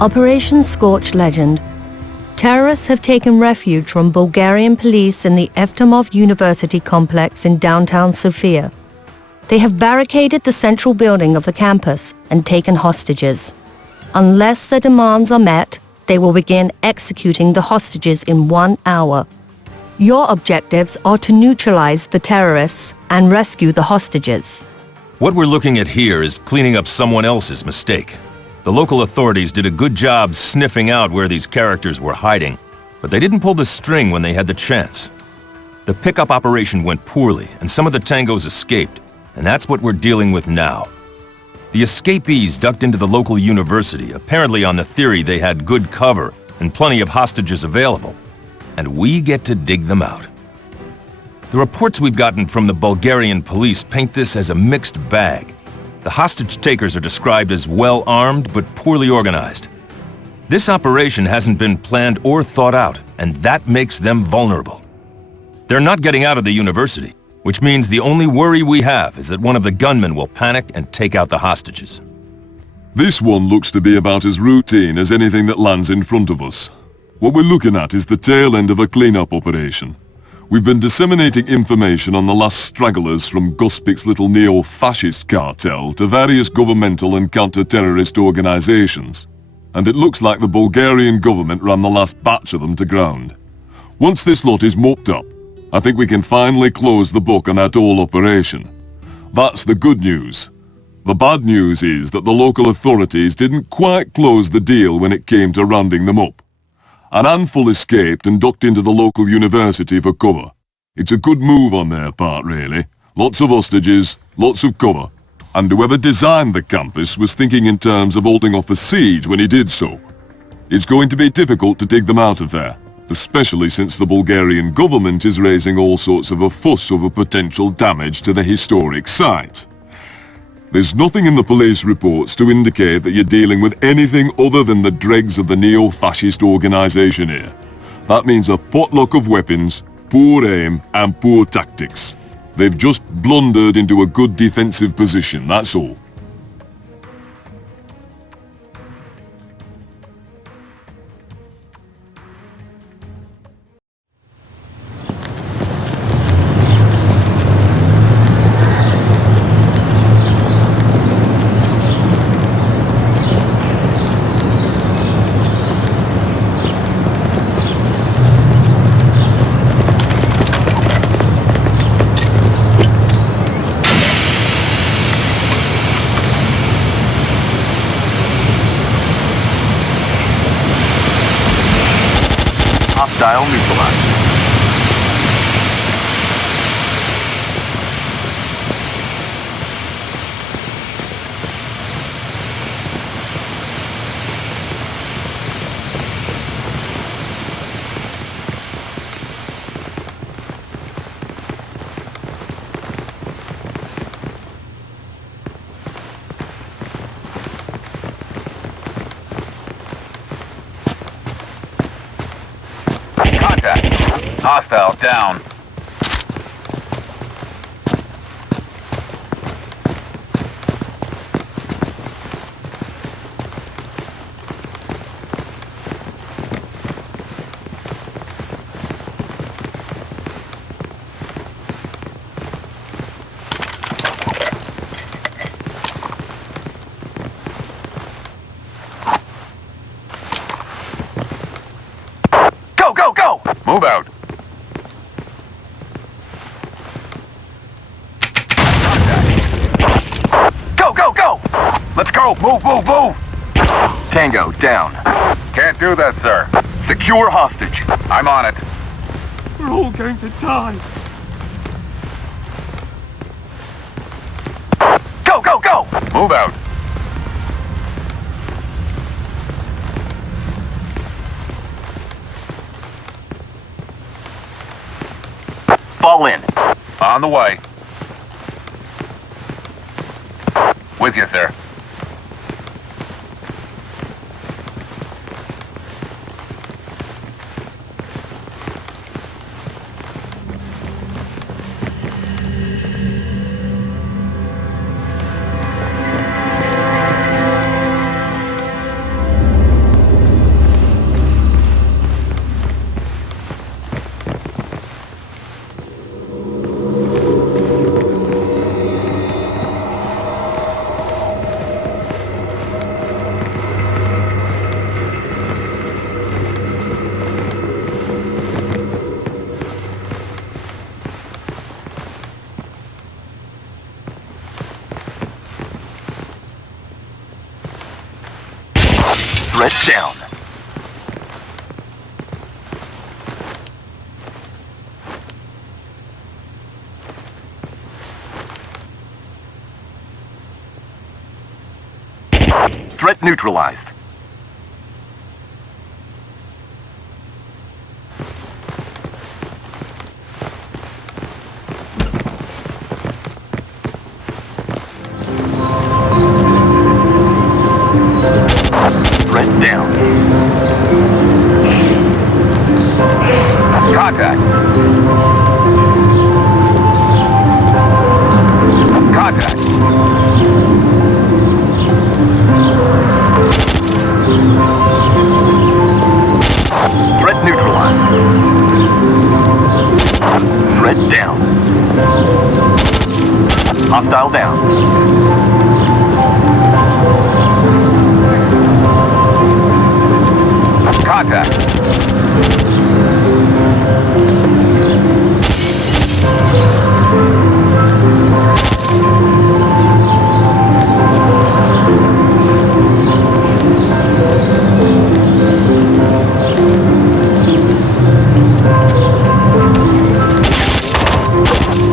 Operation Scorched legend. Terrorists have taken refuge from Bulgarian police in the Eftemov University complex in downtown Sofia. They have barricaded the central building of the campus and taken hostages. Unless their demands are met, they will begin executing the hostages in 1 hour. Your objectives are to neutralize the terrorists and rescue the hostages. What we're looking at here is cleaning up someone else's mistake. The local authorities did a good job sniffing out where these characters were hiding, but they didn't pull the string when they had the chance. The pickup operation went poorly, and some of the tangos escaped, and that's what we're dealing with now. The escapees ducked into the local university, apparently on the theory they had good cover and plenty of hostages available, and we get to dig them out. The reports we've gotten from the Bulgarian police paint this as a mixed bag. The hostage takers are described as well-armed but poorly organized. This operation hasn't been planned or thought out, and that makes them vulnerable. They're not getting out of the university, which means the only worry we have is that one of the gunmen will panic and take out the hostages. This one looks to be about as routine as anything that lands in front of us. What we're looking at is the tail end of a clean-up operation. We've been disseminating information on the last stragglers from Gospik's little neo-fascist cartel to various governmental and counter-terrorist organizations. And it looks like the Bulgarian government ran the last batch of them to ground. Once this lot is mopped up, I think we can finally close the book on that whole operation. That's the good news. The bad news is that the local authorities didn't quite close the deal when it came to rounding them up. An handful escaped and ducked into the local university for cover. It's a good move on their part, really. Lots of hostages, lots of cover. And whoever designed the campus was thinking in terms of holding off a siege when he did so. It's going to be difficult to dig them out of there, especially since the Bulgarian government is raising all sorts of a fuss over potential damage to the historic site. There's nothing in the police reports to indicate that you're dealing with anything other than the dregs of the neo-fascist organization here. That means a potluck of weapons, poor aim, and poor tactics. They've just blundered into a good defensive position, that's all. Hostile neutralized. Hostile down. Go, go, go! Move out. Let's go! Move, move, move! Tango, down. Can't do that, sir. Secure hostage. I'm on it. We're all going to die. Go, go, go! Move out. Fall in. On the way. With you, sir. Threat down. Threat neutralized. Threat down. Contact. Contact. Threat neutralized. Threat down. Hostile down. Contact.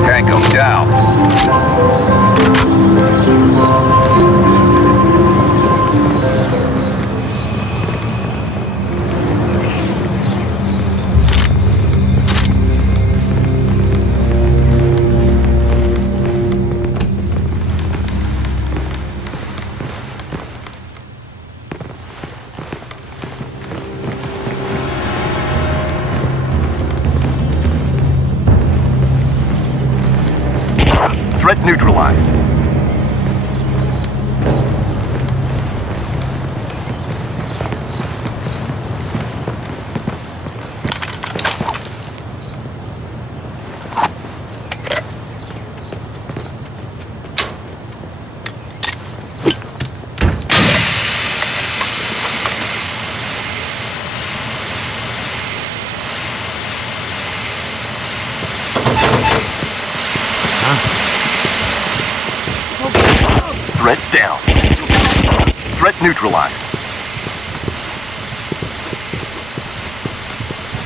Tango down. Threat neutralized. Threat down. Threat neutralized.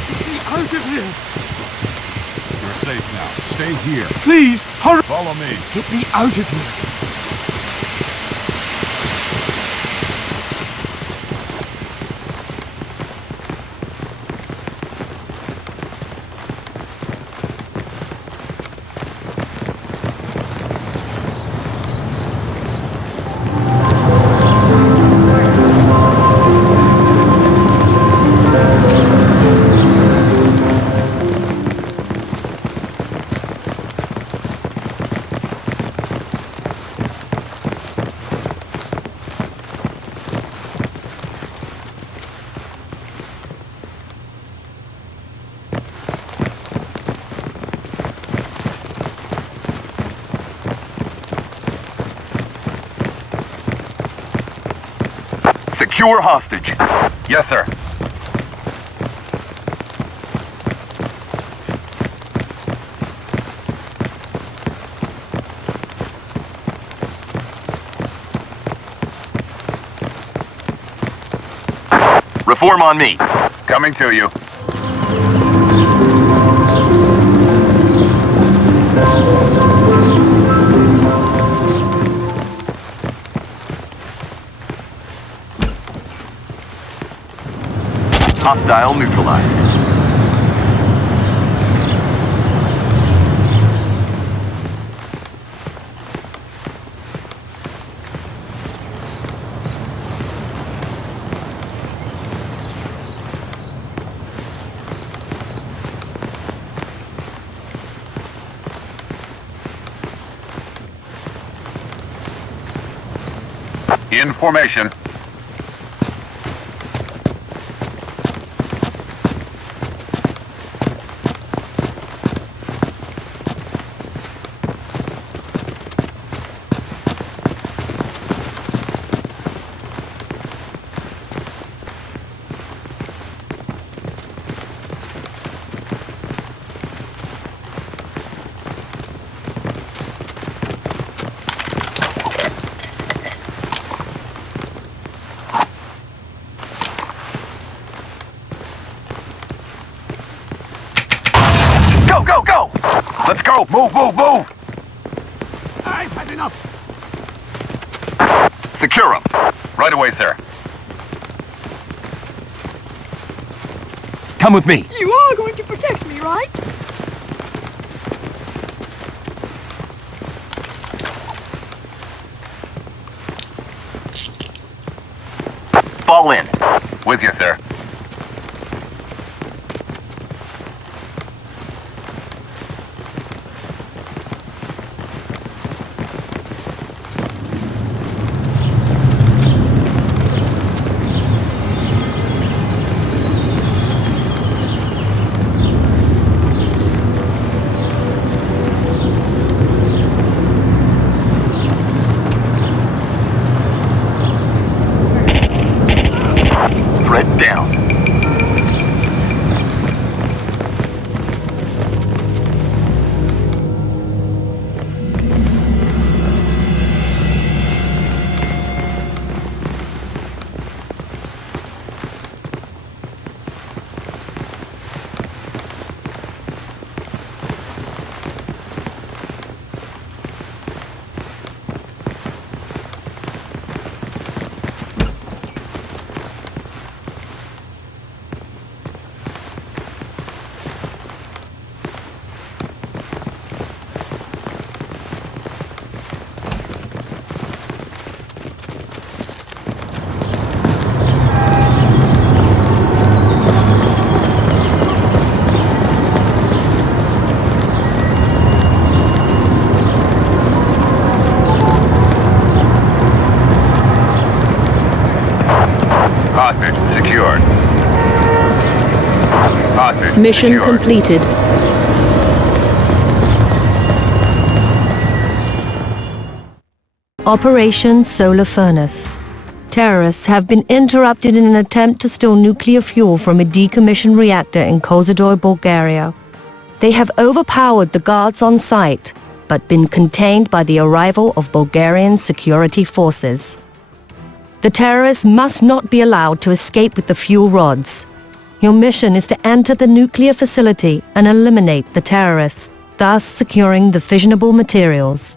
Get me out of here! You're safe now. Stay here. Please, hurry! Follow me. Get me out of here! Secure hostage. Yes, sir. Reform on me. Coming to you. Hostile neutralized. In formation. Let's go! Move, move, move! I've had enough! Secure him! Right away, sir. Come with me. You are going to protect me, right? Fall in. With you, sir. Threat down. Hostage secured. Hostage Mission secured. completed. Operation Solar Furnace. Terrorists have been interrupted in an attempt to steal nuclear fuel from a decommissioned reactor in Kozloduy, Bulgaria. They have overpowered the guards on site, but been contained by the arrival of Bulgarian security forces. The terrorists must not be allowed to escape with the fuel rods. Your mission is to enter the nuclear facility and eliminate the terrorists, thus securing the fissionable materials.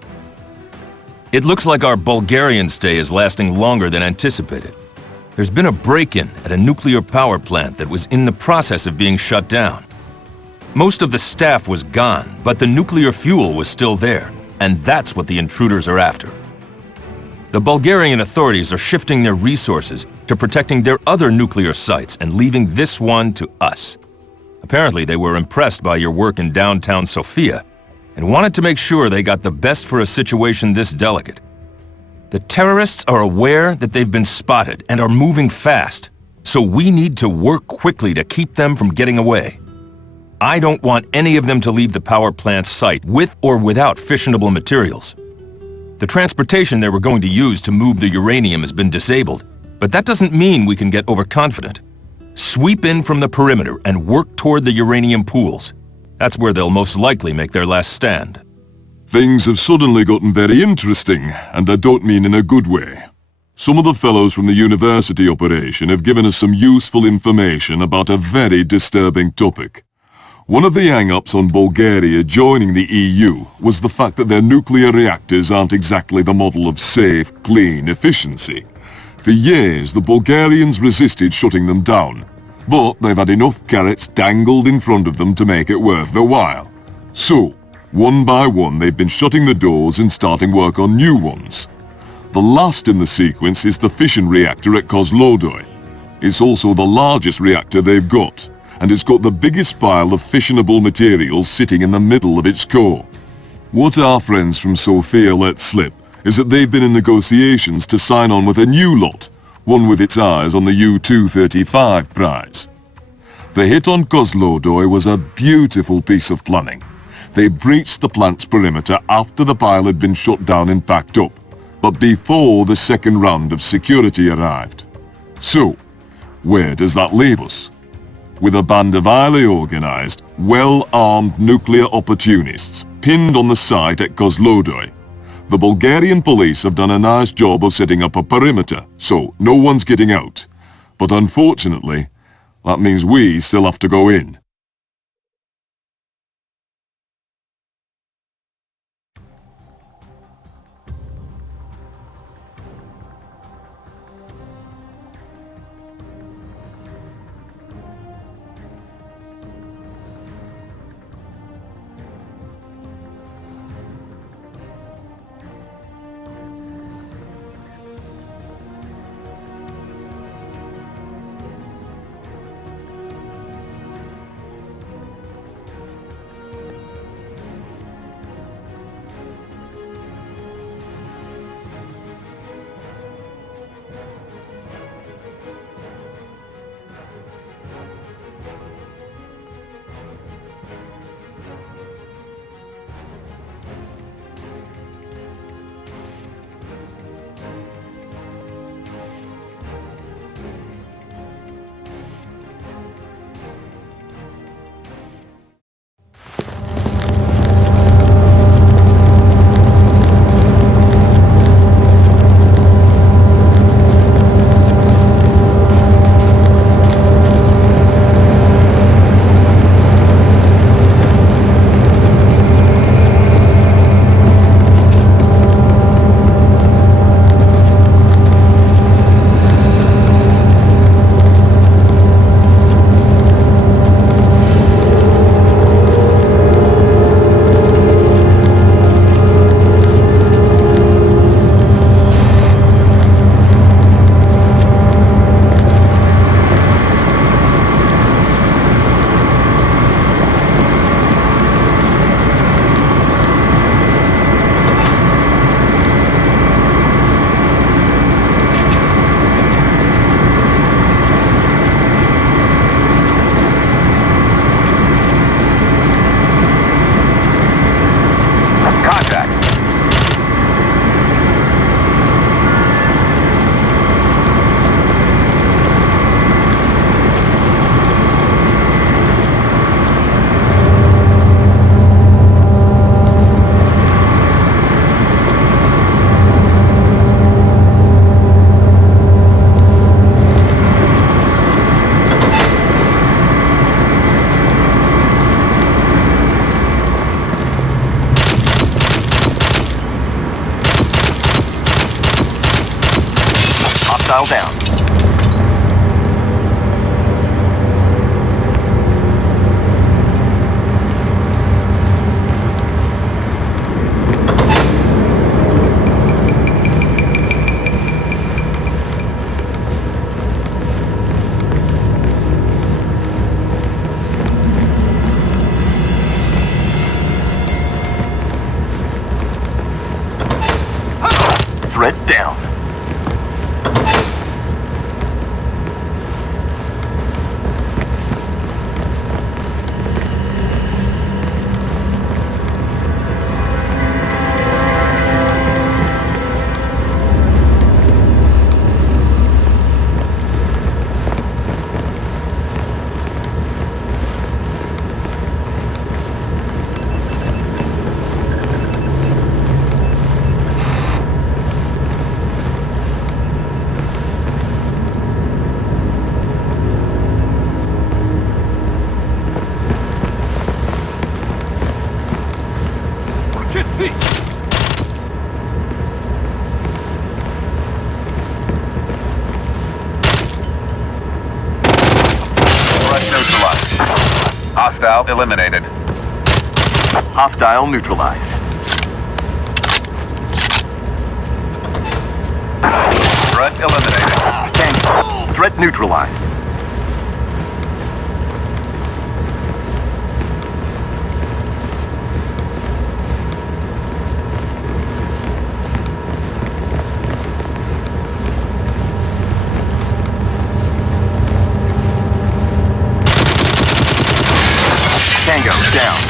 It looks like our Bulgarian stay is lasting longer than anticipated. There's been a break-in at a nuclear power plant that was in the process of being shut down. Most of the staff was gone, but the nuclear fuel was still there, and that's what the intruders are after. The Bulgarian authorities are shifting their resources to protecting their other nuclear sites and leaving this one to us. Apparently, they were impressed by your work in downtown Sofia and wanted to make sure they got the best for a situation this delicate. The terrorists are aware that they've been spotted and are moving fast, so we need to work quickly to keep them from getting away. I don't want any of them to leave the power plant site with or without fissionable materials. The transportation they were going to use to move the uranium has been disabled, but that doesn't mean we can get overconfident. Sweep in from the perimeter and work toward the uranium pools. That's where they'll most likely make their last stand. Things have suddenly gotten very interesting, and I don't mean in a good way. Some of the fellows from the university operation have given us some useful information about a very disturbing topic. One of the hang-ups on Bulgaria joining the EU was the fact that their nuclear reactors aren't exactly the model of safe, clean efficiency. For years, the Bulgarians resisted shutting them down, but they've had enough carrots dangled in front of them to make it worth their while. So, one by one, they've been shutting the doors and starting work on new ones. The last in the sequence is the fission reactor at Kozloduy. It's also the largest reactor they've got, and it's got the biggest pile of fissionable materials sitting in the middle of its core. What our friends from Sofia let slip is that they've been in negotiations to sign on with a new lot, one with its eyes on the U-235 prize. The hit on Kozloduy was a beautiful piece of planning. They breached the plant's perimeter after the pile had been shut down and packed up, but before the second round of security arrived. So, where does that leave us? With a band of highly organized, well-armed nuclear opportunists pinned on the site at Kozloduy. The Bulgarian police have done a nice job of setting up a perimeter, so no one's getting out. But unfortunately, that means we still have to go in. Threat neutralized. Hostile eliminated. Hostile neutralized. Threat eliminated. Tango. Threat neutralized. Tango down.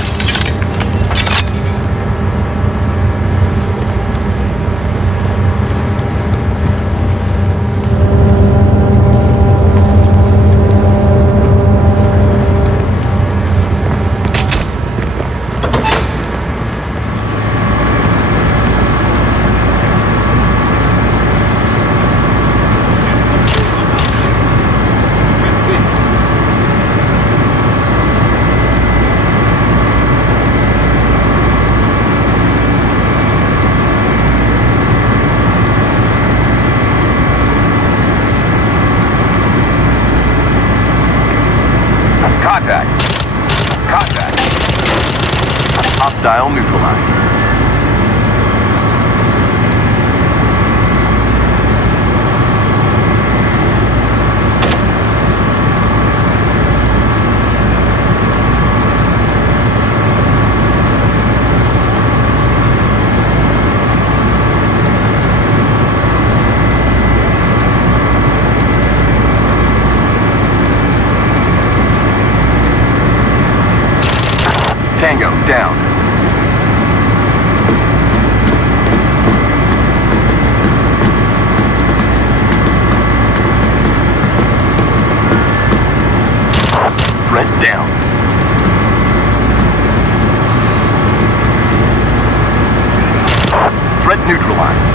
Contact. Contact. Hostile neutralized. Tango down. Threat down. Threat neutralized.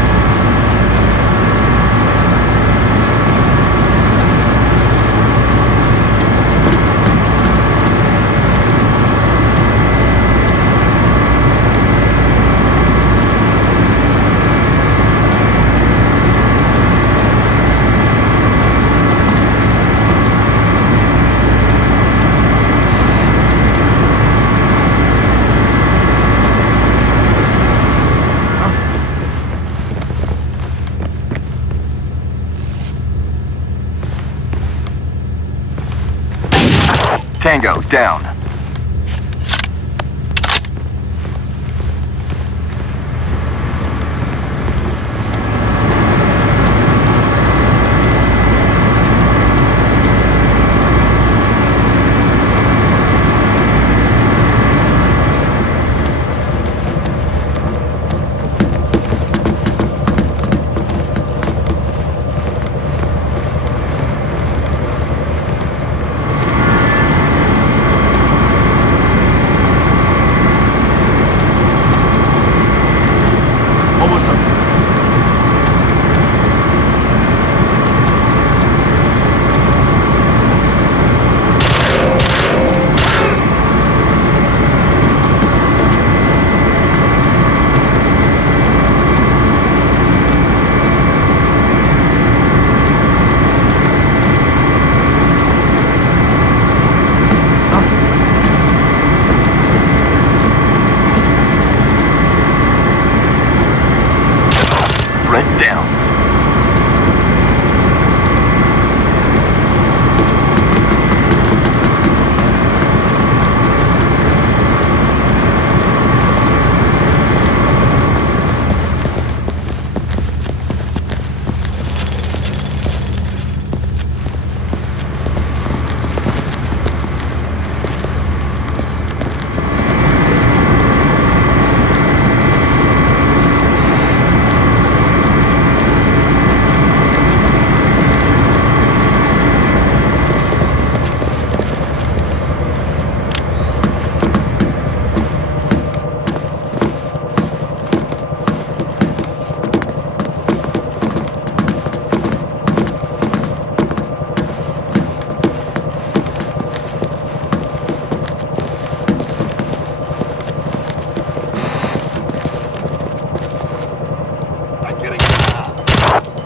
Tango down. Threat down.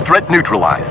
Threat neutralized.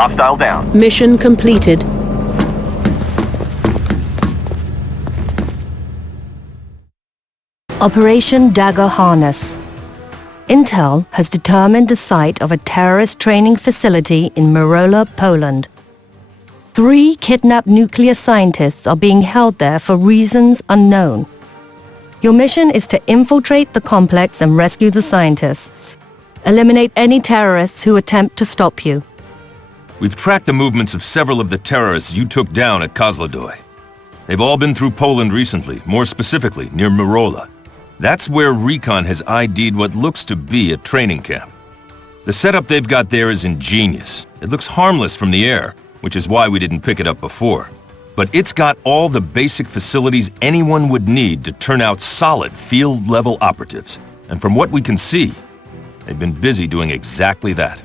Hostile down. Mission completed. Operation Dagger Harness. Intel has determined the site of a terrorist training facility in Marola, Poland. 3 kidnapped nuclear scientists are being held there for reasons unknown. Your mission is to infiltrate the complex and rescue the scientists. Eliminate any terrorists who attempt to stop you. We've tracked the movements of several of the terrorists you took down at Kozloduy. They've all been through Poland recently, more specifically near Marola. That's where Recon has ID'd what looks to be a training camp. The setup they've got there is ingenious. It looks harmless from the air, which is why we didn't pick it up before. But it's got all the basic facilities anyone would need to turn out solid field-level operatives. And from what we can see, they've been busy doing exactly that.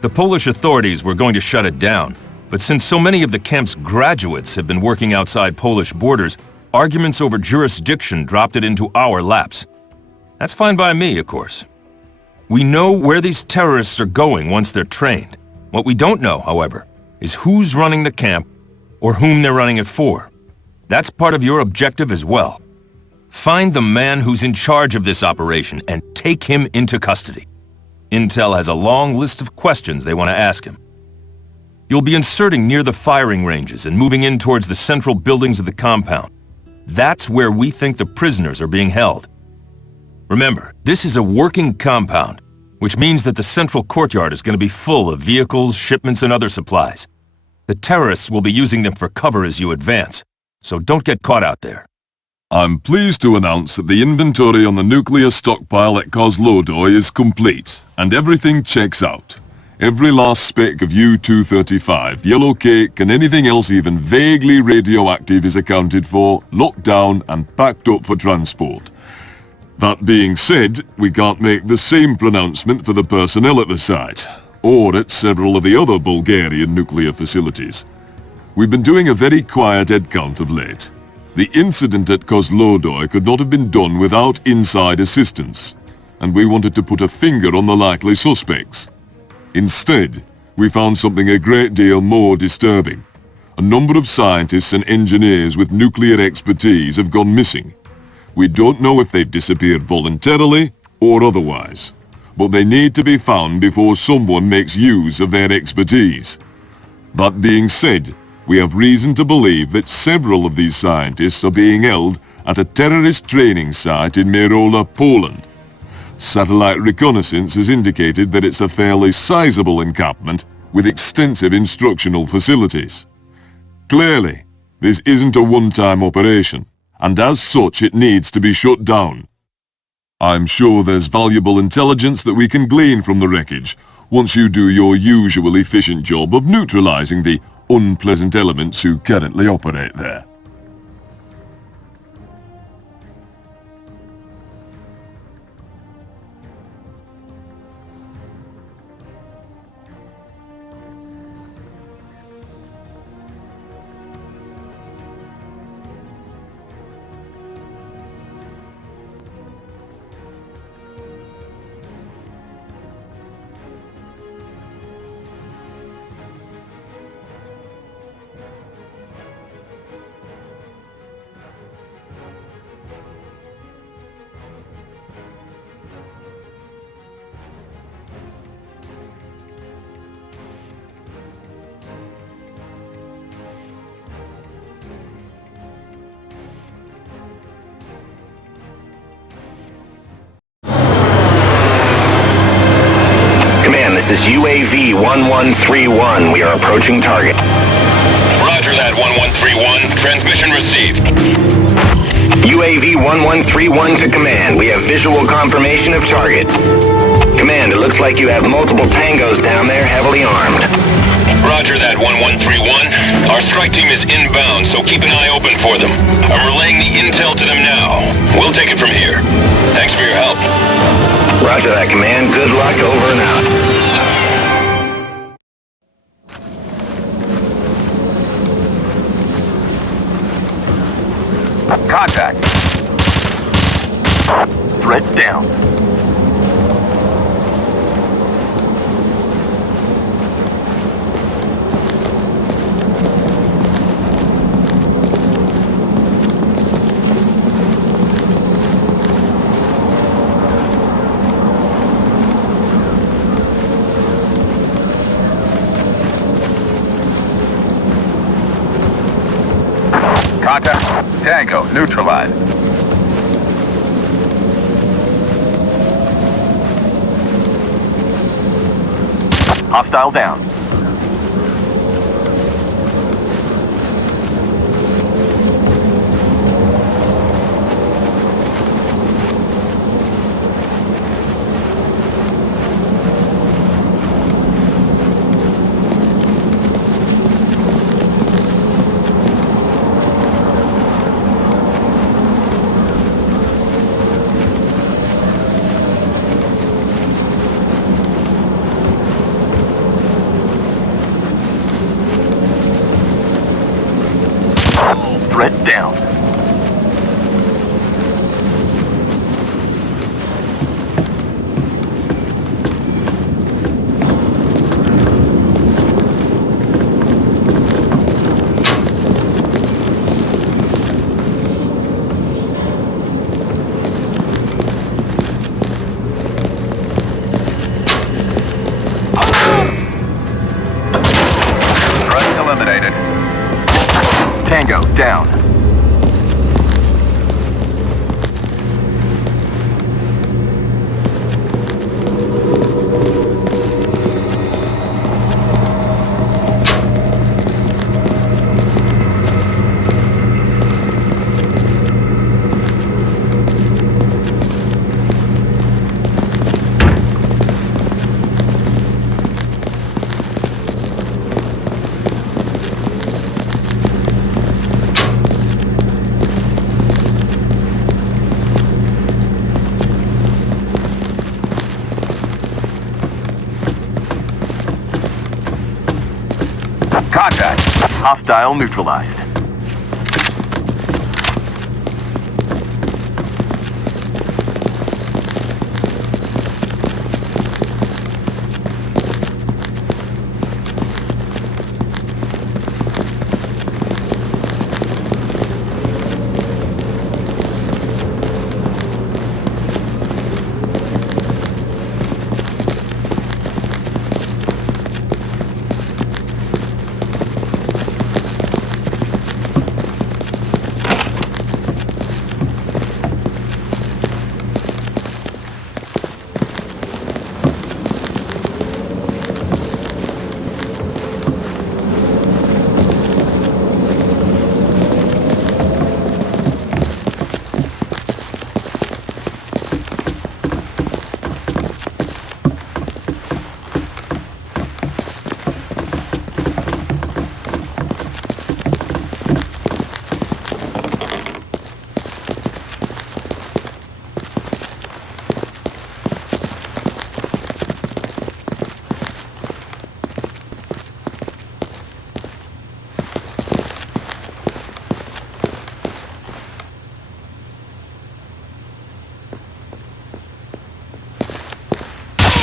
The Polish authorities were going to shut it down, but since so many of the camp's graduates have been working outside Polish borders, arguments over jurisdiction dropped it into our laps. That's fine by me, of course. We know where these terrorists are going once they're trained. What we don't know, however, is who's running the camp or whom they're running it for. That's part of your objective as well. Find the man who's in charge of this operation and take him into custody. Intel has a long list of questions they want to ask him. You'll be inserting near the firing ranges and moving in towards the central buildings of the compound. That's where we think the prisoners are being held. Remember, this is a working compound, which means that the central courtyard is going to be full of vehicles, shipments, and other supplies. The terrorists will be using them for cover as you advance, so don't get caught out there. I'm pleased to announce that the inventory on the nuclear stockpile at Kozloduy is complete, and everything checks out. Every last speck of U-235, yellow cake, and anything else even vaguely radioactive is accounted for, locked down, and packed up for transport. That being said, we can't make the same pronouncement for the personnel at the site, or at several of the other Bulgarian nuclear facilities. We've been doing a very quiet head count of late. The incident at Kozloduy could not have been done without inside assistance, and we wanted to put a finger on the likely suspects. Instead, we found something a great deal more disturbing. A number of scientists and engineers with nuclear expertise have gone missing. We don't know if they've disappeared voluntarily or otherwise, but they need to be found before someone makes use of their expertise. That being said, we have reason to believe that several of these scientists are being held at a terrorist training site in Marola, Poland. Satellite reconnaissance has indicated that it's a fairly sizable encampment with extensive instructional facilities. Clearly, this isn't a one-time operation, and as such it needs to be shut down. I'm sure there's valuable intelligence that we can glean from the wreckage once you do your usual efficient job of neutralizing the unpleasant elements who currently operate there. This is UAV 1131. We are approaching target. Roger that, 1131. Transmission received. UAV 1131 to command. We have visual confirmation of target. Command, it looks like you have multiple tangos down there, heavily armed. Roger that, 1131. Our strike team is inbound, so keep an eye open for them. I'm relaying the intel to them now. We'll take it from here. Thanks for your help. Roger that, command. Good luck, over and out. Contact. Threat down. Tango neutralized. Hostile down. Threat down. Threat eliminated. Tango down. Contact. Hostile neutralized.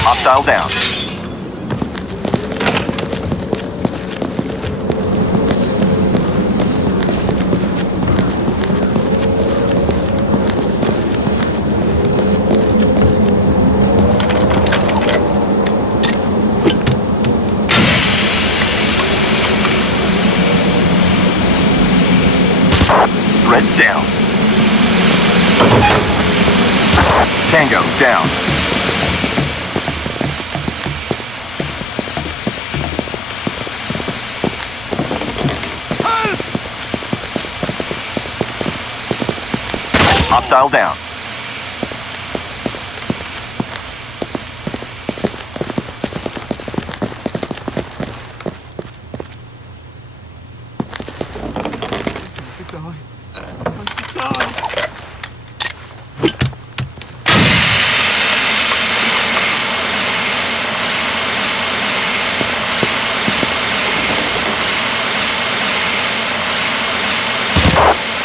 Hostile down. Threat down. Tango down. Hostile down.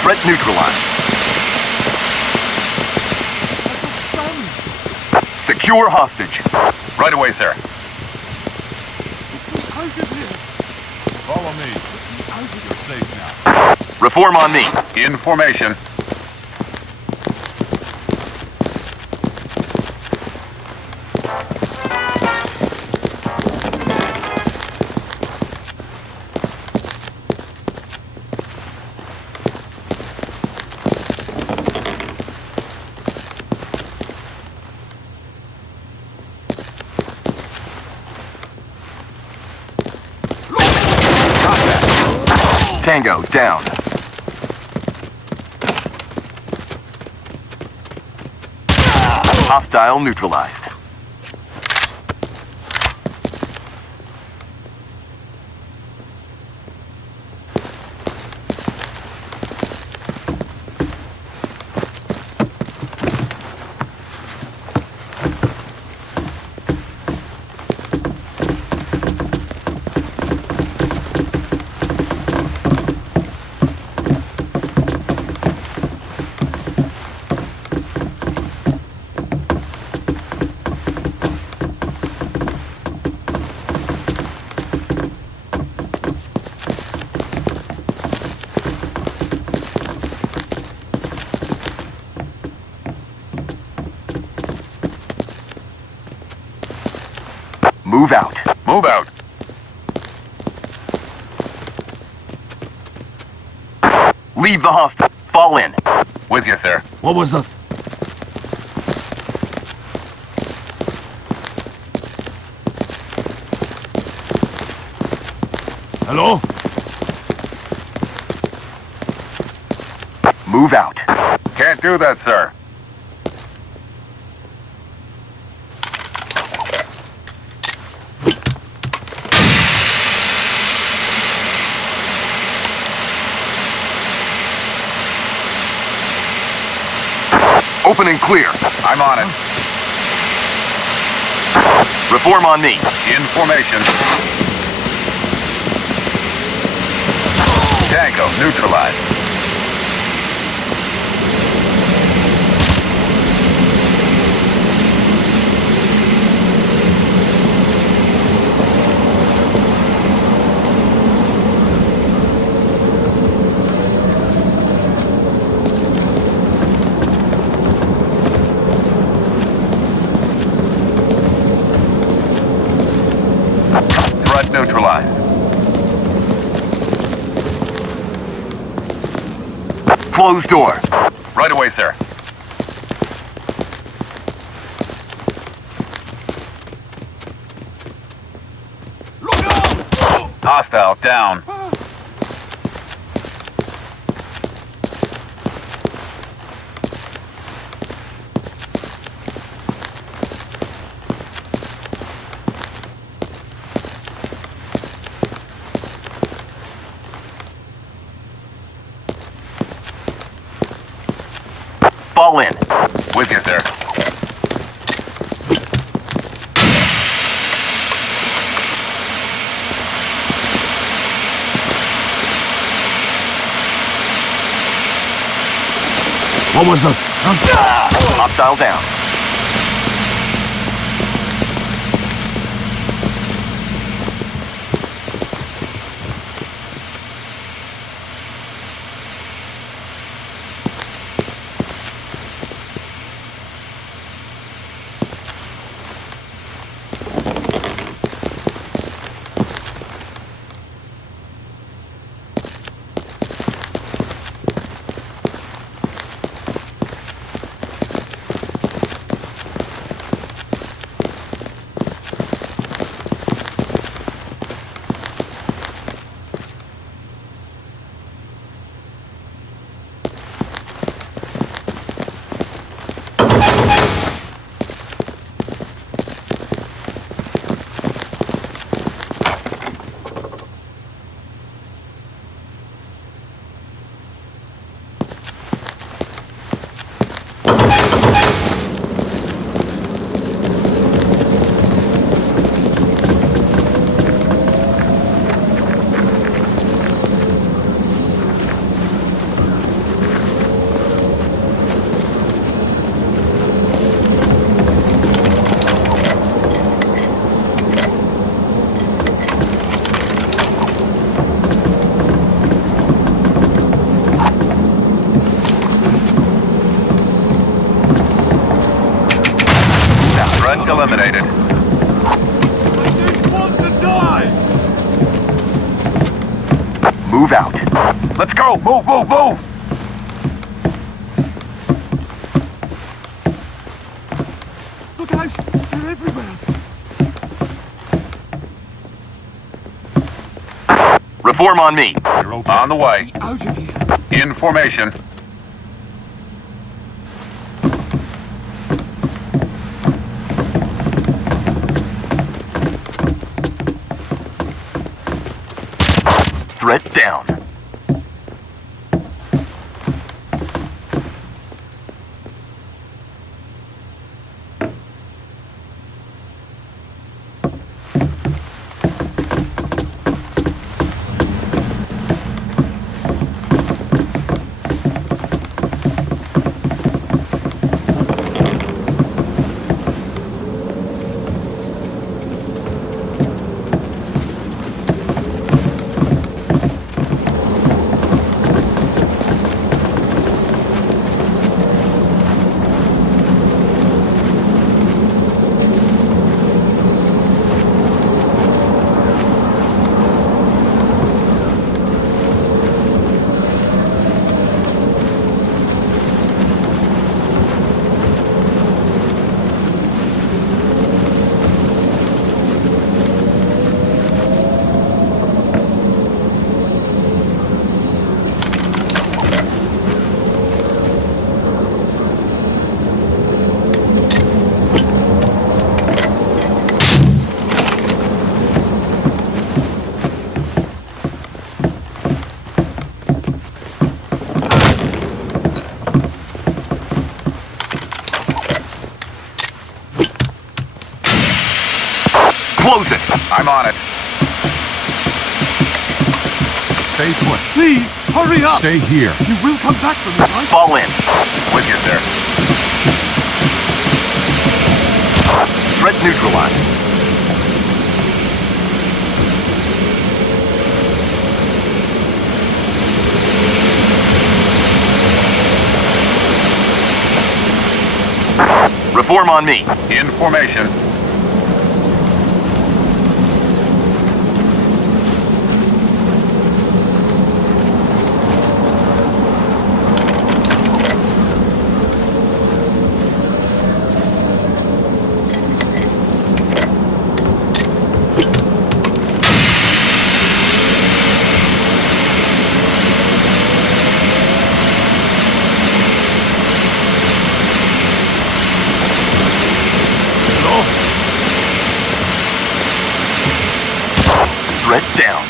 Threat neutralized. Secure hostage. Right away, sir. Follow me. You're safe now. Reform on me. In formation. Tango, down. Hostile neutralized. Move out. Move out. Leave the hostel. Fall in. With you, sir. What was the... Hello? Move out. Can't do that, sir. Open and clear. I'm on it. Reform on me. In formation. Tango, neutralized. Threat neutralized. Closed door. Right away, sir. Look out! Hostile down. Fall in. With you, sir. What was the... Hostile down. Threat eliminated. They want to die! Move out. Let's go! Move, move, move! Look out! They're everywhere! Reform on me. You're okay. On the way. Out of here. In formation. Threat down. Close it! I'm on it. Stay put. Please, hurry up! Stay here. You will come back for me, right? Fall in. With you, sir. Threat neutralized. Reform on me. In formation. Threat down.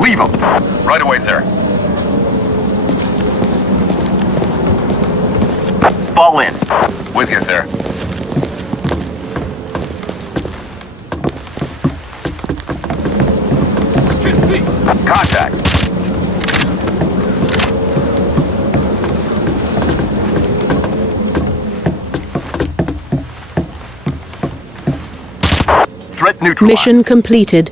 Leave him. Right away, sir. Fall in. With you, sir. Contact. Threat neutralized. Mission completed.